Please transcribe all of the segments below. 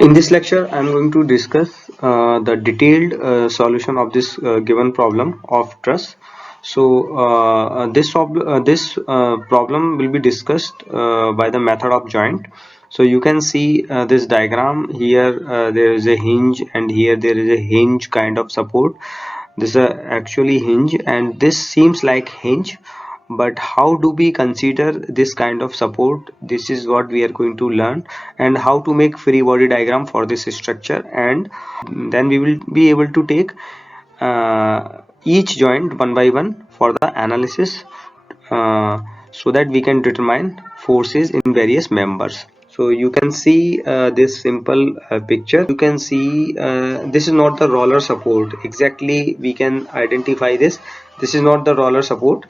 In this lecture, I am going to discuss the detailed solution of this given problem of truss. So this problem will be discussed by the method of joint. So you can see this diagram here. There is a hinge, and here there is a hinge kind of support. This is actually hinge, and this seems like hinge, but how do we consider this kind of support? This is what we are going to learn, and how to make free body diagram for this structure, and then we will be able to take each joint one by one for the analysis, so that we can determine forces in various members. So you can see this simple picture. You can see this is not the roller support. Exactly, we can identify this is not the roller support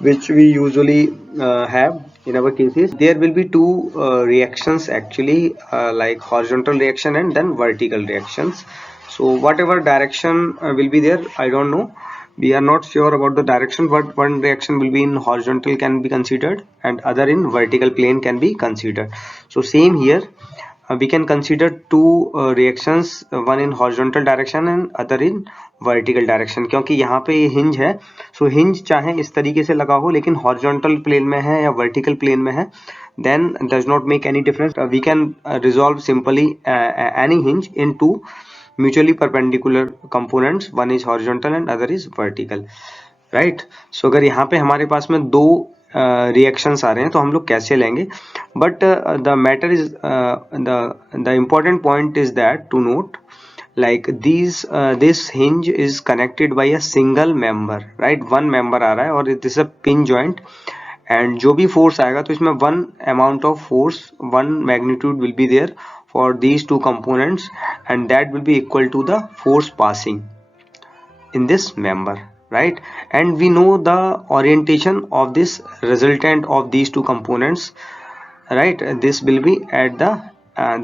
which we usually have in our cases. There will be two reactions actually, like horizontal reaction and then vertical reactions. So whatever direction will be there, I don't know, we are not sure about the direction, but one reaction will be in horizontal can be considered, and other in vertical plane can be considered. So same here, we can consider two reactions, one in horizontal direction and other in vertical direction. क्योंकि यहाँ पे hinge है, सो hinge चाहे इस तरीके से लगा हो, लेकिन हॉरिजॉन्टल प्लेन में है या वर्टिकल प्लेन में है, then does not make any difference. We can resolve simply any hinge in two mutually perpendicular components. One is horizontal and other is vertical, right? So अगर यहाँ पे हमारे पास में दो रिएक्शंस आ रहे हैं तो हम लोग कैसे लेंगे? But the matter is the important point is that to note, like this hinge is connected by a single member, right? one member आ रहा है और this is a pin joint, and जो भी force आएगा तो इसमें one amount of force, one magnitude will be there for these two components, and that will be equal to the force passing in this member, right? And we know the orientation of this resultant of these two components, right? This will be at the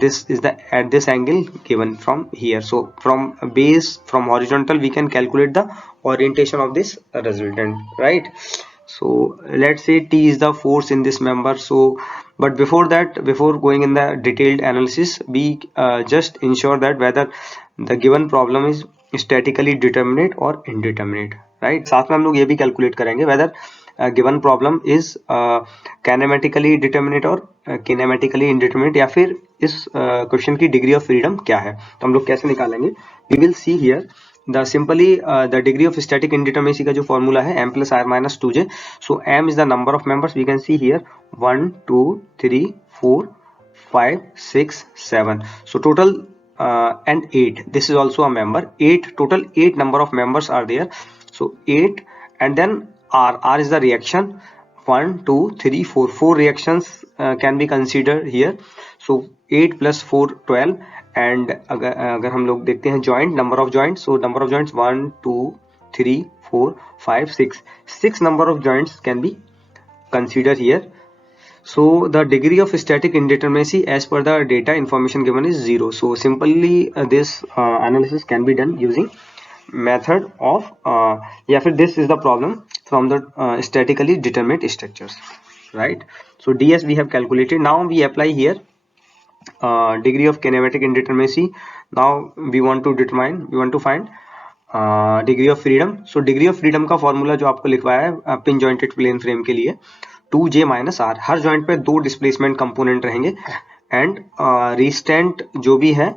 this is the at this angle given from here. So from base, from horizontal, we can calculate the orientation of this resultant, right? So let's say T is the force in this member. So but before that, before going in the detailed analysis, we just ensure that whether the given problem is statically determinate or indeterminate, right? साथ में हम लोग ये भी calculate करेंगे whether given problem is kinematically determinate और kinematically indeterminate, या फिर इस क्वेश्चन की डिग्री ऑफ फ्रीडम क्या है, तो हम लोग कैसे निकालेंगे? We will see here the simply the degree of static indeterminacy का जो formula है m plus r minus 2j. So m is the number of members. We can see here 1 2 3 4 5 6 7. So total and 8. This is also a member. 8 total, 8 number of members are there. So 8, and then r is the reaction. 1 2 3 4 4 reactions can be considered here. So 8 plus 4 12. And अगर हम लोग देखते हैं joint, number of joints, so number of joints 1 2 3 4 5 6 number of joints can be consider here. So the degree of static indeterminacy as per the data information given is 0. So simply this analysis can be done using method of या फिर this is the problem from the statically determinate structures, right? So ds we have calculated. Now we apply here degree of kinematic indeterminacy. Now we want to find degree of freedom. So degree of freedom का formula जो आपको लिखवाया है pin jointed plane frame के लिए 2j minus are. Her joint पे दो displacement component रहेंगे, एंड रिस्टेंट जो भी है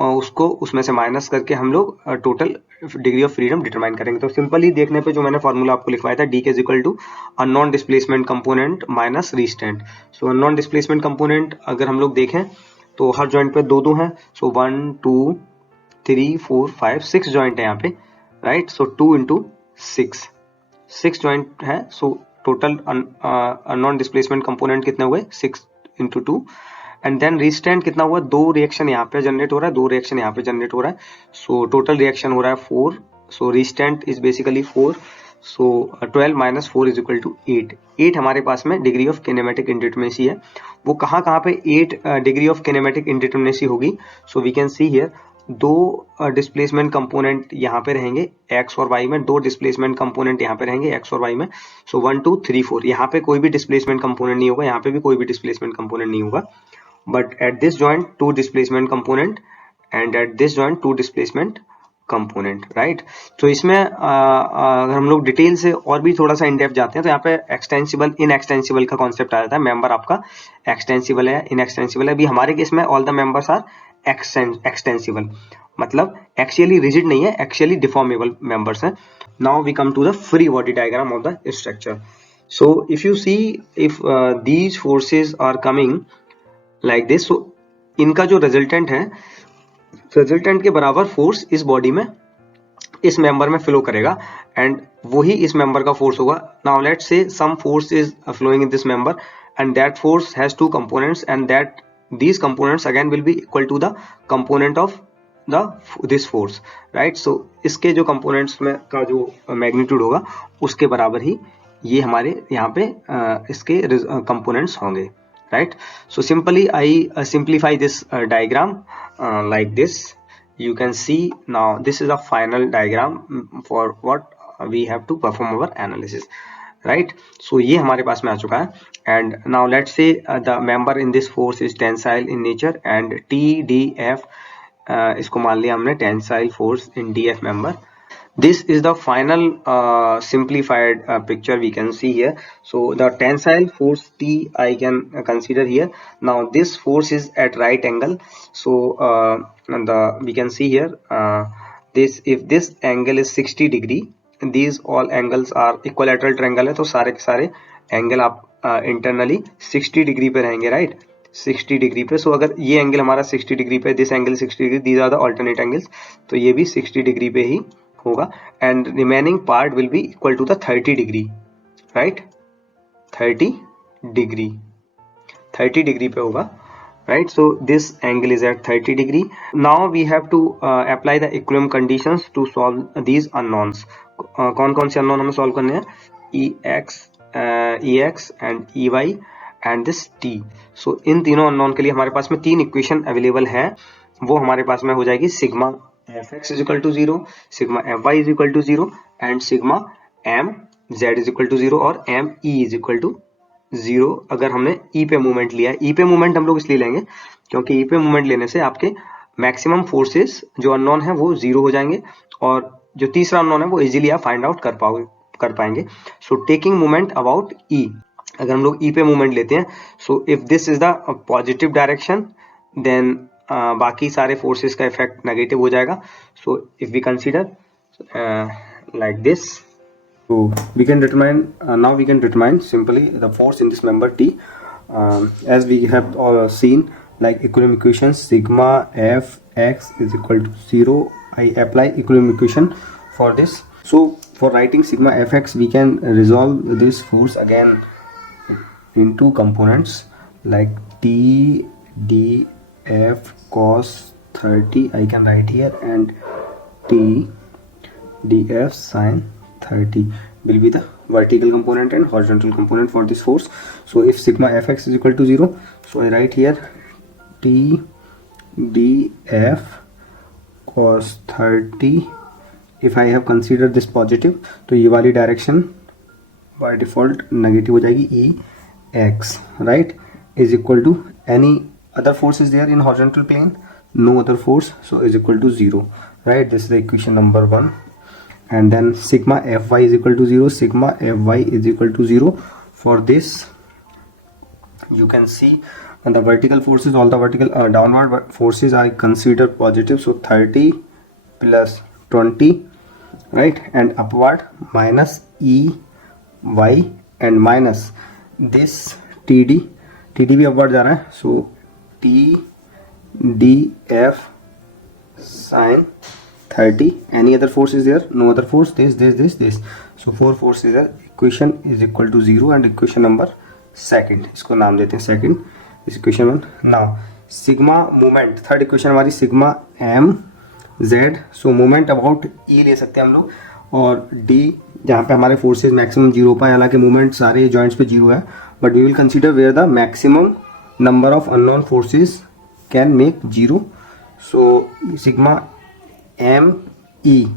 उसको उसमें से माइनस करके हम लोग total degree of freedom determine करेंगे. तो सिंपली देखने पे जो मैंने फॉर्मूला आपको लिखवाया था, D K is equal to unknown displacement component minus restraint. So unknown displacement component अगर हम लोग देखें तो हर जॉइंट पे दो दो हैं. सो 1 2 3 4 5 6 जॉइंट है यहाँ पे, राइट? सो 2 इंटू 6 जॉइंट है. So total unknown displacement component कितने हुए? 6 इंटू 2. एंड देन रिस्टेंट कितना हुआ? दो रिएक्शन यहाँ पे जनरेट हो रहा है, दो रिएक्शन यहाँ पे जनरेट हो रहा है. सो टोटल रिएक्शन हो रहा है 4. So resultant is basically 4. So 12 minus 4 is equal to 8. 8 हमारे पास में डिग्री ऑफ किनेमेटिक इंडिटरमिनेसी है. वो कहाँ पे 8 डिग्री ऑफ किनेमेटिक इंडिटरमिनेसी होगी? So we can see here दो डिस्प्लेसमेंट कंपोनेंट यहाँ पे रहेंगे x और y में, दो डिस्प्लेसमेंट कंपोनेंट यहाँ पे रहेंगे x और y में. सो 1 2 3 4 यहाँ पे कोई भी डिस्प्लेसमेंट कंपोनेंट नहीं होगा, यहाँ पे भी कोई भी डिस्प्लेसमेंट कंपोनेंट नहीं होगा. but at this joint 2 displacement component and at this joint 2 displacement component, right. तो इसमें अगर हम लोग डिटेल से और भी थोड़ा सा इन डेप्थ जाते हैं तो यहाँ पे एक्सटेंसिबल इन एक्सटेंसिबल का कॉन्सेप्ट आ जाता है। मेंबर आपका एक्सटेंसिबल है, इन एक्सटेंसिबल है। अभी हमारे केस में all the members are extensible, मतलब एक्चुअली रिजिड नहीं है, एक्चुअली डिफॉर्मेबल मेंबर्स हैं। Now we come to the free body diagram of the structure. So if you see if these forces are coming like this, so इनका जो resultant है, resultant के बराबर force इस body में इस मेंबर में फ्लो करेगा एंड वही इस मेंबर का फोर्स होगा। Now let's say some force is flowing in this member and that force has 2 components and that these components again will be equal to the component of this force, right? So इसके जो components में का जो magnitude होगा उसके बराबर ही ये हमारे यहाँ पे इसके components होंगे, right? So simply I simplify this diagram like this. You can see now this is a final diagram for what we have to perform our analysis, right? So ये हमारे पास में आ चुका है and now let's say the member in this force is tensile in nature and TDF इसको मान लिया हमने tensile force in DF member. This is the final simplified picture we can see here. So the tensile force T I can consider here. Now this force is at right angle, so we can see here this, if this angle is 60 degree, these all angles are equilateral triangle है, तो सारे के सारे angle आप internally 60 degree पे रहेंगे, right? 60 degree पे। सो अगर ये एंगल हमारा 60 डिग्री पे, this angle 60 degree, these are the alternate angles, तो ये भी 60 डिग्री पे ही होगा and remaining part will be equal to the 30 degree, right? 30 degree पे होगा, right? So this angle is at 30 degree. Now we have to apply the equilibrium conditions to solve these unknowns. कौन कौन से unknown हमें solve करने हैं? EX and EY and this T. So इन तीनों unknown के लिए हमारे पास में 3 इक्वेशन अवेलेबल है। वो हमारे पास में हो जाएगी sigma fx is equal to 0, sigma fy is equal to 0 and sigma mz is equal to 0 और me is equal to 0 अगर हमने E पे मूवमेंट लिया है। E पे मूवमेंट हम लोग इसलिए लेंगे क्योंकि E पे मूवमेंट लेने से आपके मैक्सिमम फोर्सेस जो अननोन है वो 0 हो जाएंगे और जो तीसरा अननोन है वो इजीली आप फाइंड आउट कर पाएंगे। So taking movement about E, अगर हम लोग E पे मूवमेंट लेते हैं, so if this is the positive direction then बाकी सारे फोर्सेस का इफेक्ट नेगेटिव हो जाएगा। So if we consider like this, so we can determine now we can determine simply the force in this member T as we have seen like equilibrium equation sigma Fx is equal to 0. I apply equilibrium equation for this. So for writing sigma Fx we can resolve this force again into components like T dF cos 30 I can write here and T dF sin 30 will be the vertical component and horizontal component for this force. So if sigma Fx is equal to 0, so I write here T dF cos 30. if I have considered this positive तो ये वाली direction by default negative हो जाएगी Ex, right, is equal to any other force is there in horizontal plane, no other force, so is equal to 0, right? This is the equation number 1. And then sigma Fy is equal to 0, sigma Fy is equal to 0. For this you can see the vertical forces, all the vertical downward forces I consider positive, so 30 plus 20, right, and upward minus Ey and minus this TD भी upward जा रहा है, so TDF sin 30. Any other force is there? No other force. This. So 4 forces are. Equation is equal to 0 and equation number second. इसको नाम देते हैं second. This equation 1. Now sigma moment. Third equation हमारी sigma m z. So moment about E ले सकते हैं हम लोग और D जहाँ पे हमारे forces maximum 0 पाए, हालांकि movement सारे joints पे 0 है, but we will consider where the maximum number of unknown forces can make 0. So sigma me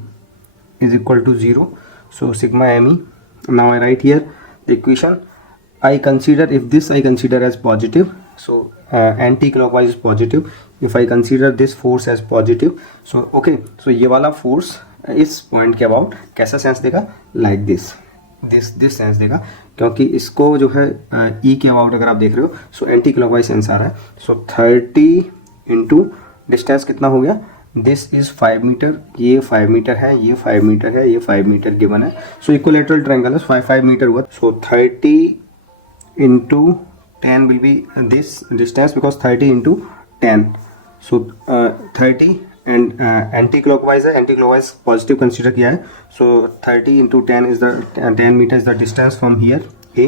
is equal to 0, so sigma me. Now I write here the equation. I consider, if this I consider as positive so anti-clockwise is positive. If I consider this force as positive, so okay, so ये वाला force इस point के about कैसा sense देगा, like this sense देगा, क्योंकि इसको जो है ई के अबाउट अगर आप देख रहे हो सो एंटी क्लॉकवाइज सेंस आ रहा है. सो 30 इंटू डिस्टेंस कितना हो गया, दिस इज 5 मीटर, ये 5 मीटर है, ये 5 मीटर है, ये 5 मीटर गिवन है. सो इक्विलेटरल ट्रायंगल है, 5 मीटर हुआ. सो 30 into 10 will be this distance because 30 into 10. So 30 and anti-clockwise है, anti-clockwise positive consider किया है. So 30 into 10 is the 10 meter is the distance from here A.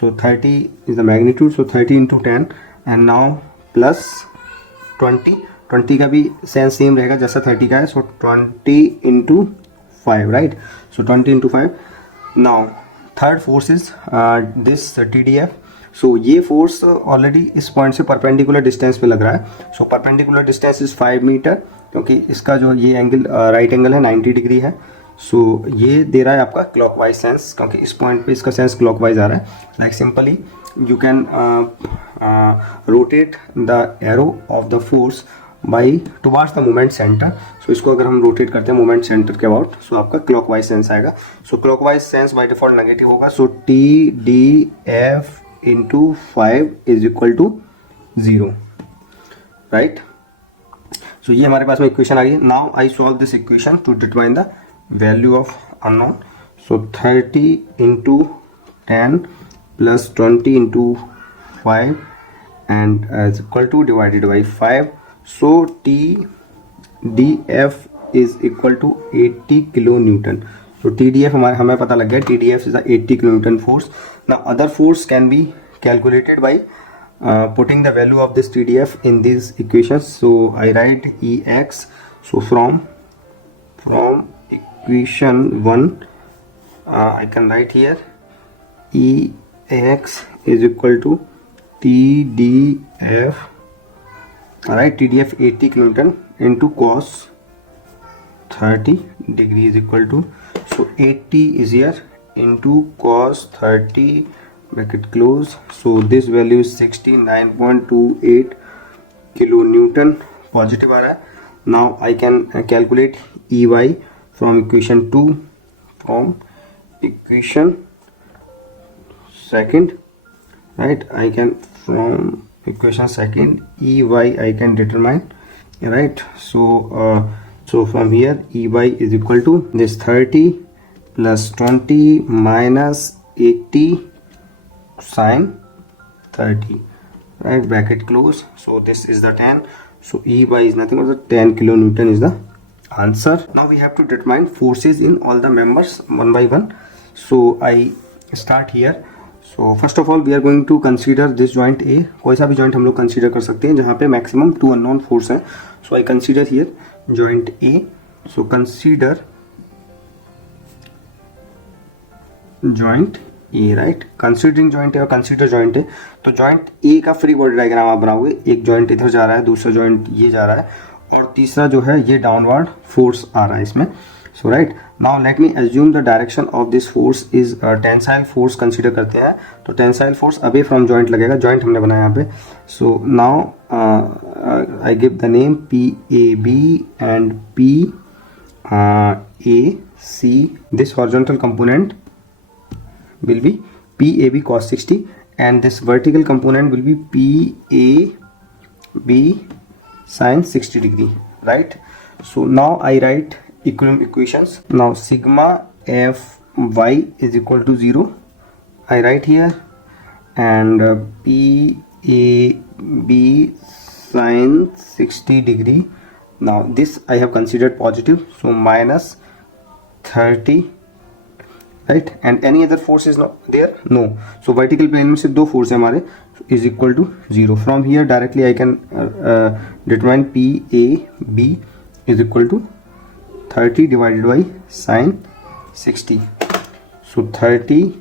So 30 is the magnitude. So 30 into 10 and now plus 20 का भी sense same रहेगा जैसा 30 का है. So 20 into 5, right? So 20 into 5. Now third force is this TDF. So ये force already इस point से perpendicular distance पे लग रहा है. So perpendicular distance is 5 metre, क्योंकि इसका जो ये एंगल राइट एंगल है 90 डिग्री है. सो ये दे रहा है आपका क्लॉकवाइज सेंस, क्योंकि इस पॉइंट पे इसका सेंस क्लॉकवाइज आ रहा है. Like simply you can rotate the arrow of the force by towards the moment centre. So इसको अगर हम रोटेट करते हैं मोमेंट सेंटर के अबाउट, सो आपका क्लॉकवाइज सेंस आएगा. So clockwise sense by default negative होगा. So TDF into 5 is equal to 0, right? So ये हमारे पास में इक्वेशन आ गई. Now I solve this equation to determine the value of unknown. So 30 into 10 plus 20 into 5 and is equal to divided by 5. So TDF is equal to 80 kilo newton. तो TDF हमें पता लग गया, TDF is a 80 kilonewton force. Now other force can be calculated by putting the value of this TDF in these equations. So I write EX. So from equation 1 I can write here EX is equal to TDF. Alright, TDF 80 kilonewton into cos 30 degree is equal to, so 80 is here into cos 30 bracket close. So this value is 69.28 kilo Newton. Positive आ रहा है. Now I can calculate EY from equation 2, from equation second, right. I can from equation second EY I can determine, right? So from here EY is equal to this 30 plus 20 minus 80 sin 30, right, bracket close. So this is the 10. So EY is nothing but the 10 kilonewton is the answer. Now we have to determine forces in all the members one by one. So I start here. So first of all we are going to consider this joint A. कोई सा भी joint हम लोग consider कर सकते हैं जहाँ पे maximum 2 unknown force है. So I consider here joint A. So consider joint A, right? Considering joint A और consider joint A. तो joint A का free body diagram आप बनाओगे. एक joint इधर जा रहा है, दूसरा joint ये जा रहा है, और तीसरा जो है ये downward force आ रहा है इसमें. So right, now let me assume the direction of this force is tensile force consider करते हैं. तो tensile force away from joint लगेगा. joint हमने बनाया यहाँ पे. So now I give the name PAB and PAC. This horizontal component will be PAB cos 60 and this vertical component will be PAB sin 60 degree, right? So now I write equilibrium equations. Now sigma Fy is equal to 0. I write here, and PAB sin 60 degree. Now this I have considered positive, so minus 30, right? And any other force is not there? No. So vertical plane में से दो force है हमारे, is equal to 0. From here directly I can determine PAB is equal to 30 divided by sin 60. So 30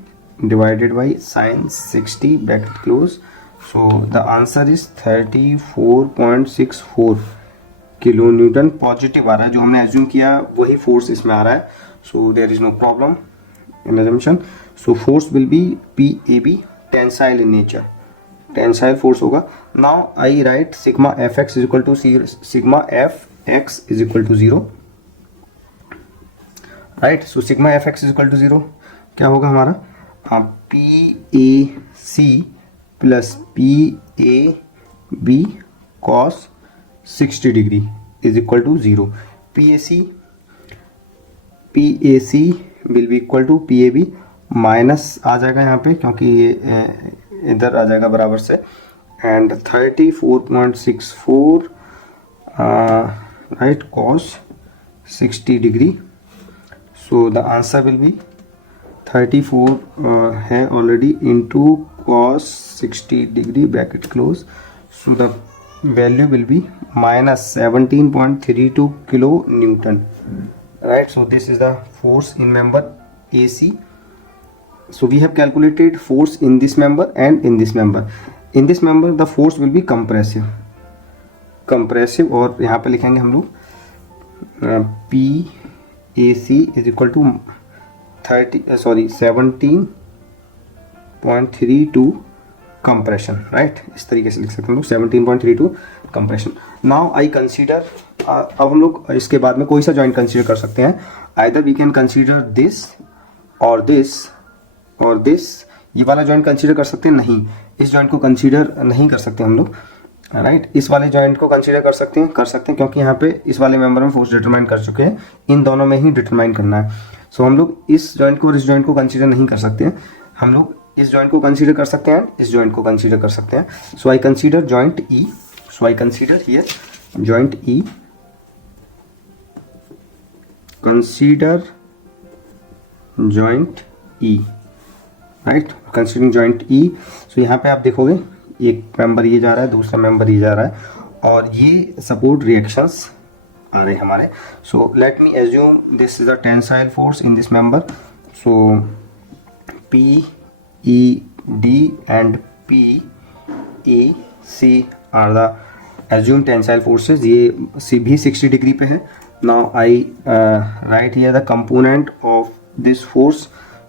divided by sin 60 bracket close. So the answer is 34.64 kilonewton. Positive आ रहा है, जो हमने एज्यूम किया वही force इसमें आ रहा है. So there is no problem in assumption. So force will be PAB tensile in nature, tensile force होगा. Now I write sigma F x is equal to sigma F x is equal to 0, right. So sigma F x is equal to 0 क्या होगा हमारा, P A C plus P A B cos 60 degree is equal to 0. P A C will be equal to P A B, minus आ जाएगा यहाँ पे क्योंकि ये इधर आ जाएगा बराबर से, and 34.64 right cos 60 degree. So the answer will be 34 है already into cos 60 degree bracket close. So the value will be minus 17.32 kilo Newton, right. So this is the force in member AC. So we have calculated force in this member and in this member. In this member the force will be compressive, और यहाँ पे लिखेंगे हम लोग PAC is equal to 17.32 compression, right. इस तरीके से लिख सकते हैं हम लोग 17.32 compression. Now I consider अब हम लोग इसके बाद में कोई सा जॉइंट कंसीडर कर सकते हैं. Either we can consider this और दिस और दिस. ये वाला जॉइंट कंसीडर कर सकते हैं, नहीं इस जॉइंट को कंसीडर नहीं कर सकते हम लोग, राइट. इस वाले जॉइंट को कंसीडर कर सकते हैं क्योंकि यहाँ पे इस वाले मेंबर में फोर्स डिटरमाइन कर चुके हैं, इन दोनों में ही डिटरमाइन करना है. सो हम लोग इस जॉइंट को और इस जॉइंट को कंसीडर नहीं कर सकते हैं, हम लोग इस जॉइंट को कंसीडर कर सकते हैं, इस जॉइंट को कंसीडर कर सकते हैं. So I consider joint E. So I consider here joint E. Consider joint E, right. Considering joint E. So यहाँ पे आप देखोगे एक मेंबर ये जा रहा है, दूसरा मेंबर ये जा रहा है, और ये सपोर्ट रिएक्शंस आ रहे हैं हमारे. So let me assume this is a tensile force in this member. So P E D and P E C are the assume tensile forces. ये भी 60 डिग्री पे है. Now I write here the component of this force.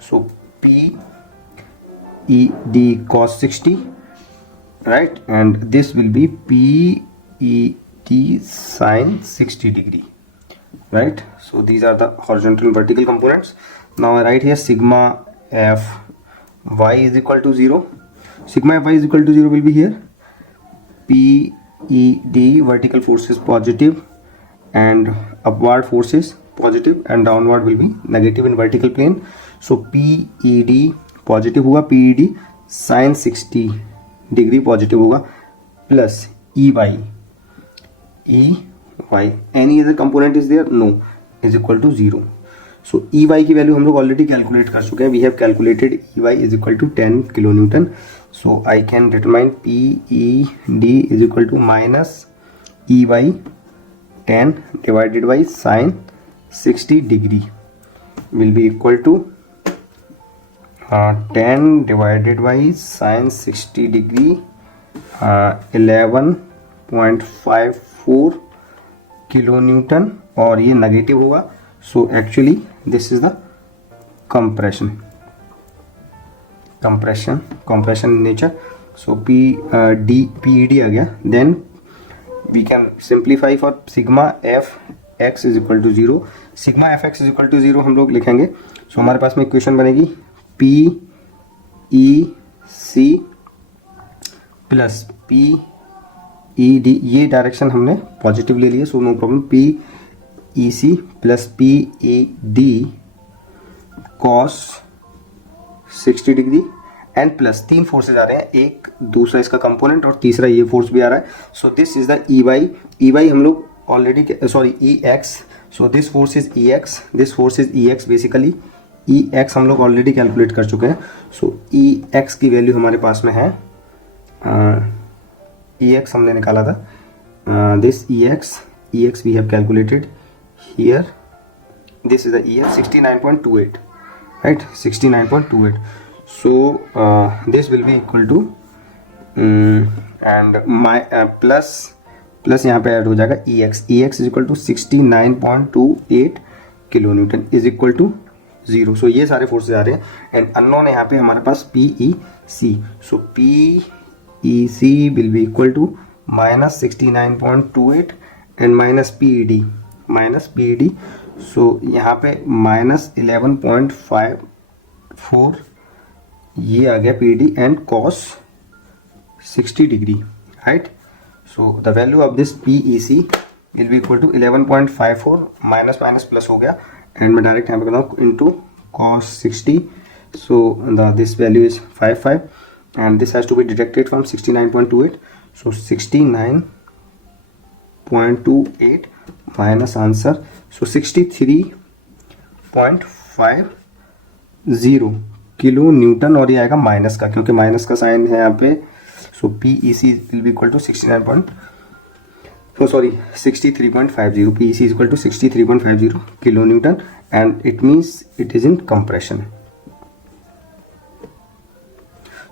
So P E D cos 60, right, and this will be P E D sin 60 degree, right. So these are the horizontal and vertical components. Now I write here sigma F y is equal to 0. Sigma F y is equal to 0 will be here. P E D vertical force is positive and upward force is positive and downward will be negative in vertical plane. So PED positive होगा, PED sin 60 degree positive होगा, plus EY any other component is there, no, is equal to 0. So EY की value हम लोग already calculate कर चुके हैं. We have calculated EY is equal to 10 kilonewton. So I can determine PED is equal to minus EY 10 divided by sin 60 degree will be equal to 10 divided by sin 60 degree 11.54 kilonewton, और ये negative होगा. So actually this is the compression nature. So PED आ गया. Then we can simplify for sigma f x is equal to 0. sigma f x is equal to 0 हम लोग लिखेंगे. सो हमारे पास में इक्वेशन बनेगी P E C plus P E D. ये डायरेक्शन हमने पॉजिटिव ले लिया, so no problem. P E C plus P E D cos 60 degree and plus 3 forces आ रहे हैं, एक दूसरा इसका कंपोनेंट और तीसरा ये फोर्स भी आ रहा है. So this is the EY हम लोग already EX. So this force is EX basically. EX हम लोग ऑलरेडी कैलकुलेट कर चुके हैं. सो EX की वैल्यू हमारे पास में है, EX हमने निकाला था. This EX we have calculated here. This is the EX 69.28, right, 69.28. So this will be equal to and my plus यहाँ पे ऐड हो जाएगा EX is equal to 69.28 kilonewton is equal to 0. So ये सारे forces आ रहे हैं and unknown है यहाँ पे हमारे पास PEC. So PEC PEC will be equal to minus 69.28 and minus PED so यहाँ पे minus 11.54 ये आ गया PED and cos 60 degree, right? So the value of this PEC will be equal to 11.54 minus plus हो गया and मैं direct यहाँ पे करता हूँ into cos 60 so this value is 55 and this has to be deducted from 69.28 so 69.28 minus answer so 63.50 kilo Newton और ये आएगा माइनस का क्योंकि माइनस का साइन है यहाँ पे so PEC will be equal to 63.50 PEC is equal to 63.50 kilo Newton and it means it is in compression.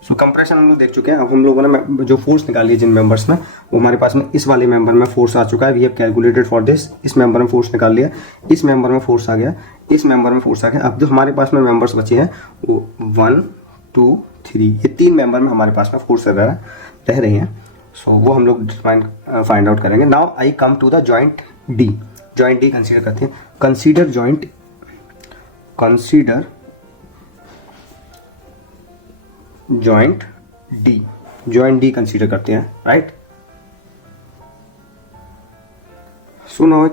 So compression हम लोग देख चुके हैं. अब हम लोगों ने जो फोर्स निकाली है जिन मेंबर्स में वो हमारे पास में इस वाले मेंबर में फोर्स आ चुका है. We have calculated for this. इस मेंबर में फोर्स निकाल लिया, इस मेंबर में फोर्स आ गया, इस मेंबर में फोर्स आ गया. अब जो हमारे पास में मेंबर्स बचे हैं वो 1 2 3 ये तीन मेंबर में हमारे पास में फोर्स रह रही हैं. सो वो हम लोग फाइंड आउट करेंगे. Now I come to the joint D. Joint D consider करते हैं. कंसीडर जॉइंट डी कंसीडर करते हैं, right. So now I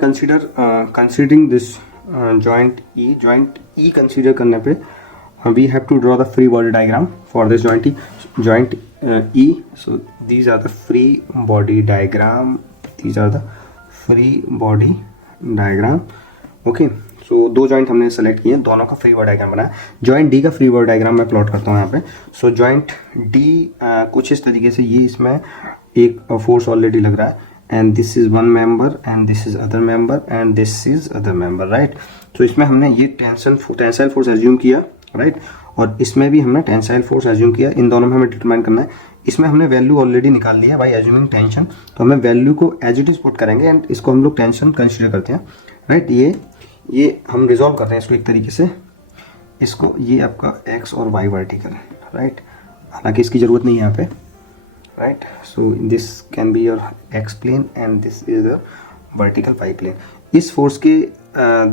considering this joint E consider करने पे we have to draw the free body diagram for this joint E. So these are the free body diagram. Okay. So दो joint हमने select किए, दोनों का free body diagram बनाया. Joint D का free body diagram मैं plot करता हूँ यहाँ पे. सो जॉइंट डी कुछ इस तरीके से, ये इसमें एक फोर्स ऑलरेडी लग रहा है and this is one member and this is other member and this is other member, right. तो इसमें हमने ये टेंसाइल फोर्स एज्यूम किया, राइट. और इसमें भी हमने टेंसाइल फोर्स एज्यूम किया. इन दोनों में हमें डिटरमाइन करना है. इसमें हमने वैल्यू ऑलरेडी निकाल ली है बाय एज्यूमिंग टेंशन. तो हमें वैल्यू को एज इट इज पुट करेंगे एंड इसको हम लोग टेंशन कंसीडर करते हैं, राइट. ये हम रिजॉल्व करते हैं इसको एक तरीके से. इसको ये आपका एक्स और वाई वर्टिकल, राइट. हालांकि इसकी ज़रूरत नहीं है यहाँ पे, right. So this can be your X plane and this is the vertical Y plane. इस फोर्स के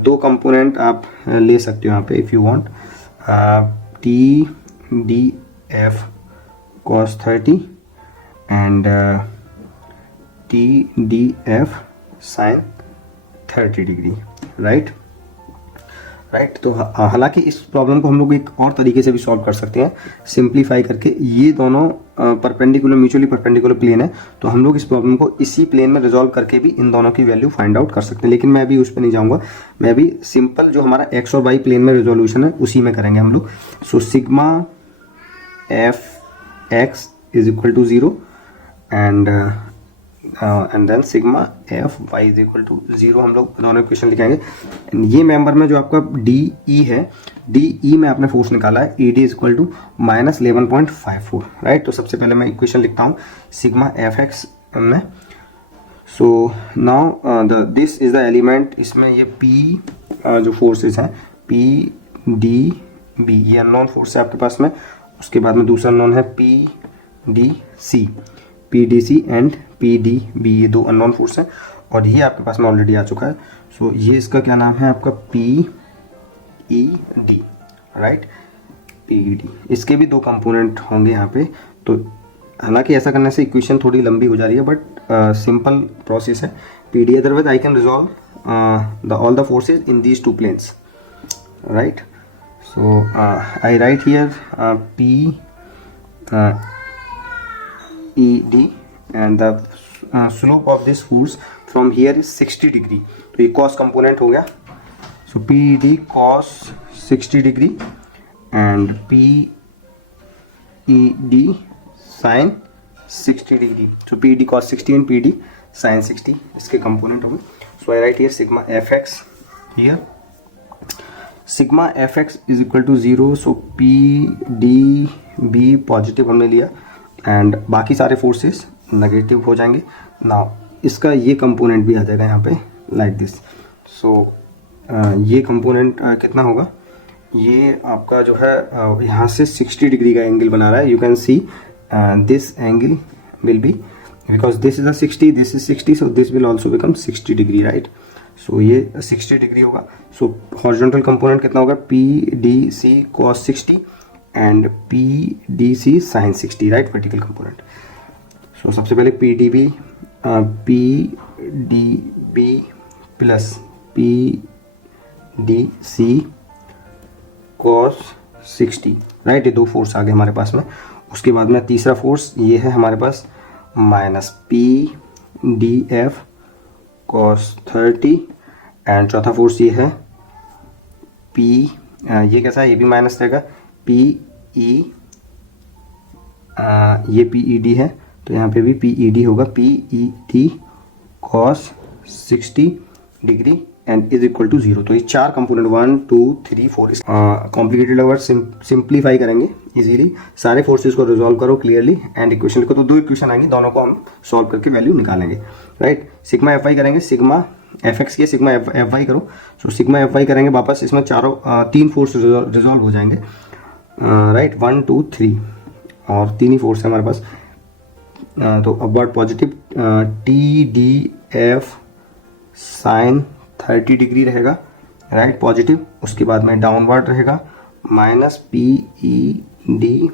दो कंपोनेंट आप ले सकते हो यहाँ पे if you want. TDF cos 30 and TDF sin 30 degree, right. तो हालांकि इस प्रॉब्लम को हम लोग एक और तरीके से भी सॉल्व कर सकते हैं, सिंप्लीफाई करके. ये दोनों म्यूचुअली परपेंडिकुलर प्लेन है, तो हम लोग इस प्रॉब्लम को इसी प्लेन में रिजॉल्व करके भी इन दोनों की वैल्यू फाइंड आउट कर सकते हैं. लेकिन मैं अभी उस पर नहीं जाऊंगा, मैं अभी सिंपल जो हमारा एक्स और वाई प्लेन में रिजोल्यूशन है उसी में करेंगे हम लोग. सो sigma F x is equal to 0 and then sigma F Y is equal to 0 हम लोग दोनों इक्वेशन लिखेंगे. ये मेंबर में जो आपका डी ई है, डी ई में आपने फोर्स निकाला है, E D is equal to minus 11.54, right. तो सबसे पहले मैं इक्वेशन लिखता हूँ सिग्मा एफ एक्स में. So now this is the element. इसमें ये पी जो फोर्सेस हैं पी डी बी, ये अननोन फोर्स है आपके पास में. उसके बाद में दूसरा अननोन है P D C and P D B, ये दो अननोन फोर्स हैं और ये आपके पास में ऑलरेडी आ चुका है. सो ये इसका क्या नाम है आपका P E D, right. P E D, इसके भी दो कंपोनेंट होंगे यहाँ पे. तो हालांकि ऐसा करने से इक्वेशन थोड़ी लंबी हो जा रही है बट सिंपल प्रोसेस है. P D otherwise I can resolve all the forces in these two planes, right. So I write here P ED and the slope of this force from here is 60 degree. तो ये cos component हो गया. So PED cos 60 degree and PED sin 60 degree. So PED cos 60 and PED sin 60 इसके component होंगे. So I write here sigma fx here. Sigma fx is equal to 0. So PDB positive हमने लिया and बाकी सारे forces negative हो जाएंगे. Now इसका ये कंपोनेंट भी आ जाएगा यहाँ पे लाइक दिस. सो ये कंपोनेंट कितना होगा, ये आपका जो है यहाँ से 60 डिग्री का एंगल बना रहा है. You can see this angle will be, because this is a 60, this is 60, so this will also become 60 degree, right? So ये 60 डिग्री होगा. So horizontal component कितना होगा, PDC cos 60 and PDC sin 60, right? Vertical component. So सबसे पहले PDB plus PDC cos 60, right? ये दो force आ गए हमारे पास में. उसके बाद में तीसरा फोर्स ये है हमारे पास माइनस PDF cos 30 एंड चौथा फोर्स ये है ये कैसा है, ये भी माइनस रहेगा, ये PED है तो यहाँ पे भी PED होगा, PED cos 60 degree and is equal to 0. तो ये चार कंपोनेंट 1 2 3 4 कॉम्प्लिकेटेड अगर सिंप्लीफाई करेंगे इजीली, सारे फोर्सेस को रिजॉल्व करो क्लियरली एंड इक्वेशन को, तो दो इक्वेशन आएंगी, दोनों को हम सॉल्व करके वैल्यू निकालेंगे, राइट? सिग्मा FI करेंगे, सिग्मा FX के सिग्मा FY करो. सो सिग्मा FY करेंगे वापस, इसमें चारों तीन फोर्स रिजॉल्व हो जाएंगे, राइट? 1 2 3 और तीन ही फोर्स है हमारे पास. तो upward positive TDF sine 30 degree रहेगा, राइट? पॉजिटिव. उसके बाद में डाउनवर्ड रहेगा minus PED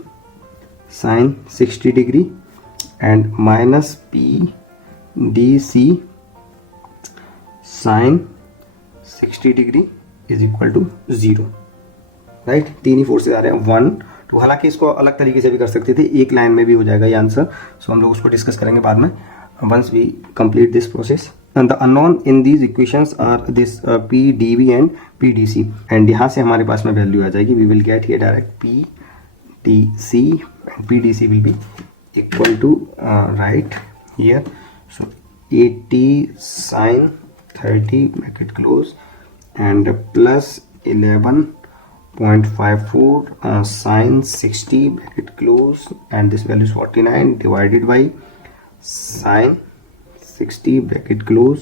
sine 60 degree and minus PDC sine 60 degree is equal to 0, right? तीन ही फोर्सेज आ रहे हैं 1 2. हालांकि इसको अलग तरीके से भी कर सकते थे, एक लाइन में भी हो जाएगा ये आंसर. सो हम लोग उसको डिस्कस करेंगे बाद में once we complete this process. And the unknown in these equations are this PDB and PDC. And यहाँ से हमारे पास में वैल्यू आ जाएगी, we will get here direct PDC and PDC will be equal to, right here, so 80 sine 30 bracket close and plus 11.54 sin 60 bracket close and this value is 49 divided by sin 60 bracket close.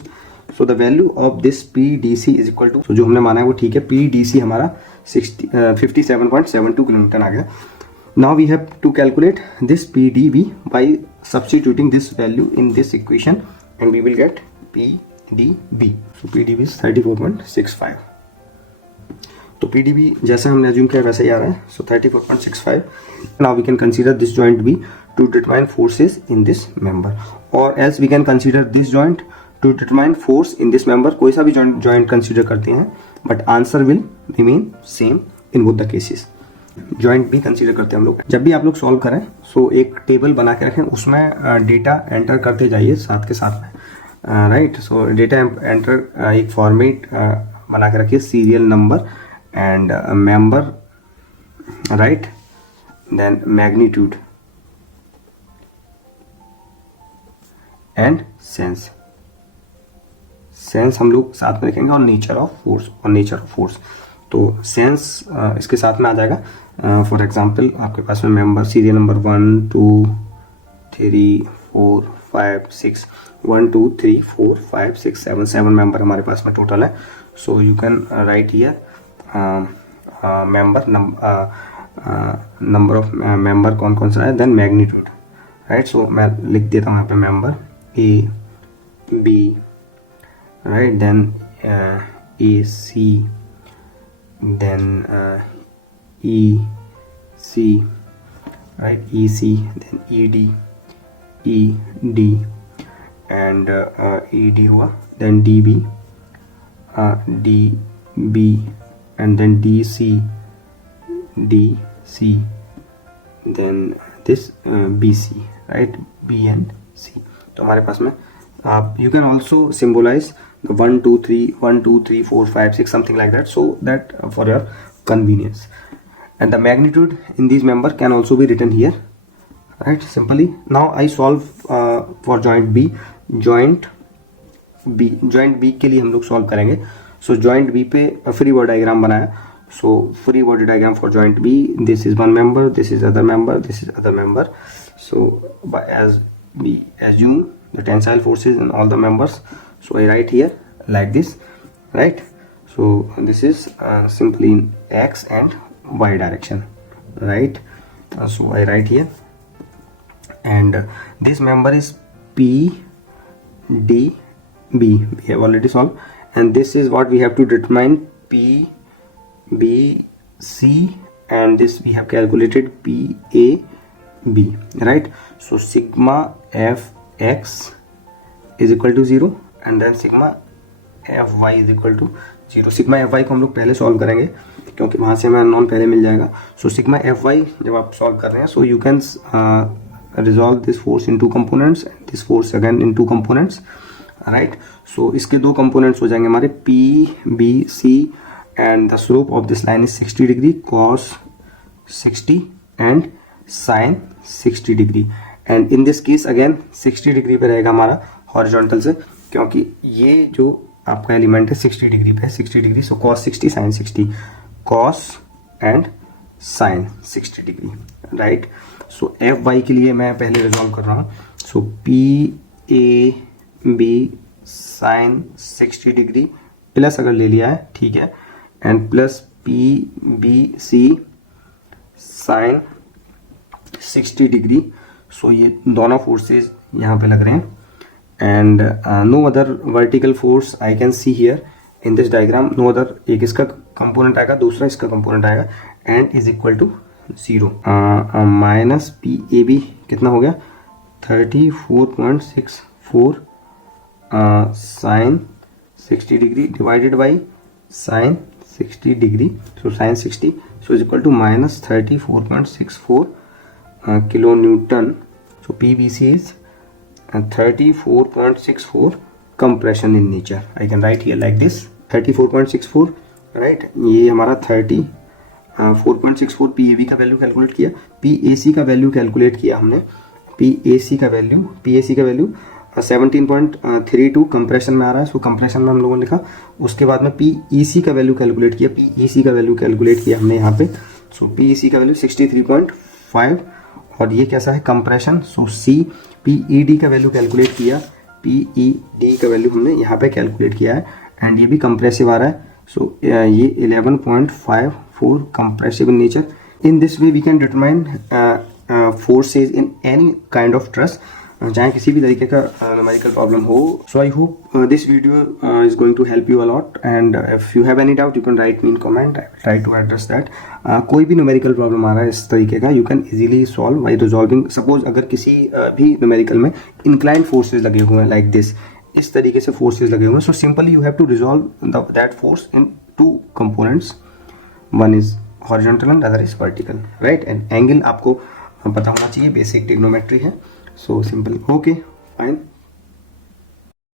So the value of this PDC is equal to, so जो हमने माना है वो ठीक है, PDC हमारा 57.72 kilometre आ गया. Now we have to calculate this PDB by substituting this value in this equation and we will get PDB. So PDB is 34.65. तो PDB जैसा हमने अज्यूम किया वैसे ही आ रहा है. So 34.65. Now we can consider this joint B to determine forces in this member, or else we can consider this joint to determine force in this member. कोई सा भी joint consider करते हैं, but answer will remain same in both the cases. Joint भी consider करते हैं हम लोग. जब भी आप लोग सॉल्व करें सो एक टेबल बना के रखें, उसमें डेटा एंटर करते जाइए साथ के साथ में, राइट? सो डेटा एंटर एक फॉर्मेट बना के रखिए, serial number and member, right? Then magnitude and sense हम लोग साथ में रखेंगे, और नेचर ऑफ फोर्स. तो सेंस इसके साथ में आ जाएगा. फॉर एग्जांपल आपके पास में मेंबर सीरियल नंबर 1 2 3 4 5 6 1 2 3 4 5 6 7 मेंबर हमारे पास में टोटल है. So you can right here member number of member कौन कौन सा है, देन मैग्नीट्यूड, राइट? सो मैं लिख देता हूँ यहाँ पे member A B, right? Then AC, then EC, right? EC, then ED and ED हुआ, then DB, DB and then DC, then this BC, right? B and C. तो हमारे पास में आप you can also symbolize the 1 2 3 4 5 6 something like that, so that for your convenience. And the magnitude in these member can also be written here, right? Simply now I solve for joint B. joint B के लिए हम लोग solve करेंगे. So joint B पे free body diagram बनाया. So free body diagram for joint B, this is one member, this is other member, this is other member. So as we assume the tensile forces in all the members, so I write here like this, right? So this is simply in X and Y direction, right? So I write here and this member is PDB. We have already solved, and this is what we have to determine PBC, and this we have calculated PAB, right? So sigma Fx is equal to 0 and then sigma Fy is equal to 0. Sigma Fy को हम लोग पहले solve करेंगे क्योंकि वहाँ से हमें unknown पहले मिल जाएगा. सो सिग्मा Fy जब आप सॉल्व कर रहे हैं, so you can resolve this force in two components and this force again in two components, right? So इसके दो components हो जाएंगे हमारे PBC and the slope of this line is 60 degree cos 60 and sin 60 degree, and in this case again 60 degree पे रहेगा हमारा horizontal से, क्योंकि ये जो आपका एलिमेंट है 60 डिग्री पे है, 60 degree. So cos 60 sin 60, cos and sin 60 degree, right? So Fy के लिए मैं पहले रिजॉल्व कर रहा हूँ. So PAB sin 60 degree plus अगर ले लिया है, ठीक है, and plus PBC sin 60 degree. So ये दोनों फोर्सेस यहाँ पे लग रहे हैं, and no other vertical force I can see here in this diagram. No other, एक इसका कंपोनेंट आएगा, दूसरा इसका कंपोनेंट आएगा, and is equal to 0. Minus PAB कितना हो गया 34.64 sin 60 degree divided by sin 60 degree. So sin 60 so is equal to minus 34.64 kilo Newton. So PBC is 34.64 compression in nature. I can write here like this 34.64, right? ये हमारा 34.64 PAB का value calculate किया, PAC का value calculate किया हमने. PAC का value 17.32 compression में आ रहा है. सो कंप्रेशन में हम लोगों ने लिखा. उसके बाद में PEC का वैल्यू कैलकुलेट किया, PEC का वैल्यू कैलकुलेट किया हमने यहाँ पे. सो PEC का वैल्यू 63.5 और ये कैसा है कंप्रेशन. सो PED का वैल्यू कैलकुलेट किया, PED का वैल्यू हमने यहाँ पे कैलकुलेट किया है, एंड ये भी कंप्रेसिव आ रहा है. सो ये 11.54 compressive in nature. In this way we can determine forces in any kind of truss, चाहे किसी भी तरीके का न्यूमेरिकल प्रॉब्लम हो. So I hope this video is going to help you a lot, and if you have any doubt you can write me in comment. I will try to address that. कोई भी numerical problem आ रहा है इस तरीके का, you can easily solve by resolving. Suppose अगर किसी भी न्यूमेरिकल में इंक्लाइंड फोर्सेज लगे हुए हैं लाइक दिस, इस तरीके से फोर्सेज लगे हुए हैं, so simply you have to resolve that force in two components. One is horizontal and other is vertical, right? And angle आपको पता होना चाहिए, बेसिक ट्रिग्नोमेट्री है. So simple. Okay, fine.